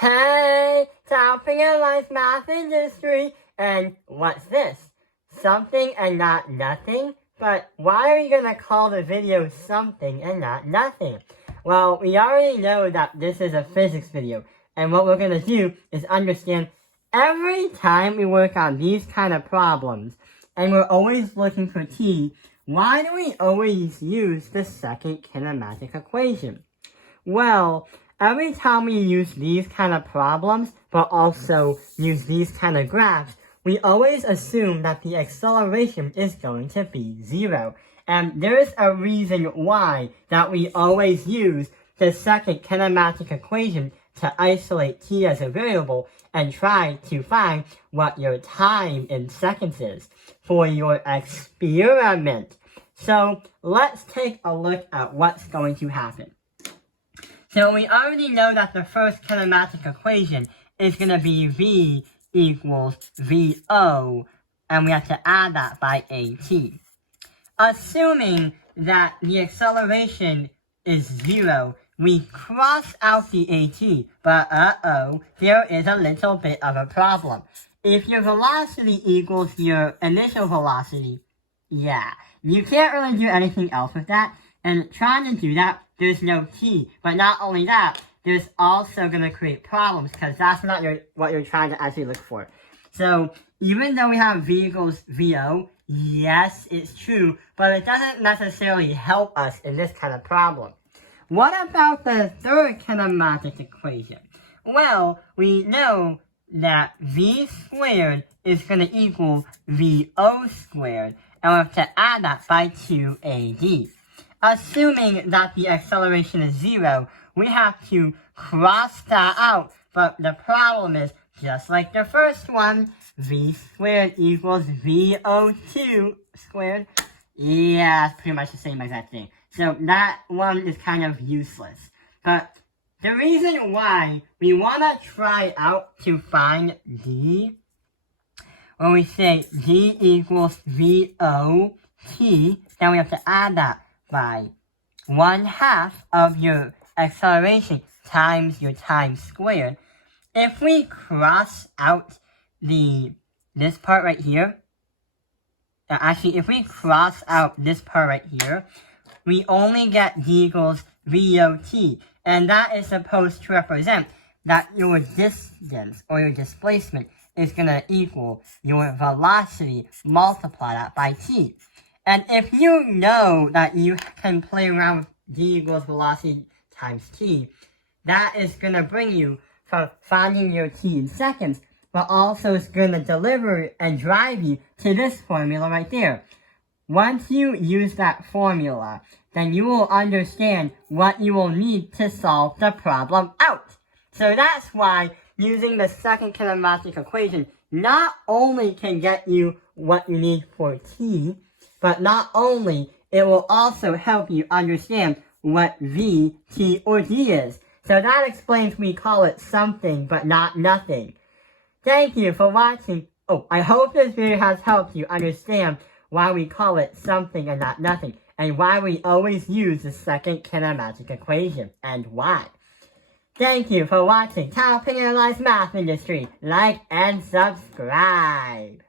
Hey, something in life math industry. And what's this? Something and not nothing? But why are you gonna call the video something and not nothing? Well, we already know that this is a physics video. And what we're gonna do is understand every time we work on these kind of problems, and we're always looking for t, why do we always use the second kinematic equation? Well, every time we use these kind of problems, but also use these kind of graphs, we always assume that the acceleration is going to be 0. And there's a reason why that we always use the second kinematic equation to isolate t as a variable and try to find what your time in seconds is for your experiment. So let's take a look at what's going to happen. So we already know that the first kinematic equation is going to be v equals VO, and we have to add that by AT. Assuming that the acceleration is 0, we cross out the AT, but there is a little bit of a problem. If your velocity equals your initial velocity, you can't really do anything else with that, and trying to do that, there's no t. But not only that, there's also going to create problems, because that's not what you're trying to actually look for. So, even though we have v equals VO, yes, it's true, but it doesn't necessarily help us in this kind of problem. What about the third kinematic equation? Well, we know that v squared is going to equal VO squared, and we have to add that by 2AD. Assuming that the acceleration is 0, we have to cross that out, but the problem is, just like the first one, v squared equals VO2 squared. Yeah, it's pretty much the same exact thing. So that one is kind of useless. But the reason why we want to try out to find d, when we say d equals VOT, then we have to add that by 1/2 of your acceleration times your time squared. If we cross out this part right here, if we cross out this part right here, we only get d equals VOT, and that is supposed to represent that your distance or your displacement is going to equal your velocity multiply that by t. And if you know that you can play around with d equals velocity times t, that is going to bring you from finding your t in seconds, but also it's going to deliver and drive you to this formula right there. Once you use that formula, then you will understand what you will need to solve the problem out. So that's why using the second kinematic equation not only can get you what you need for t, but not only, it will also help you understand what v, t, or d is. So that explains we call it something but not nothing. Thank you for watching. I hope this video has helped you understand why we call it something and not nothing, and why we always use the second kinematic equation, and why. Thank you for watching Top Analyze Math Industry. Like and subscribe.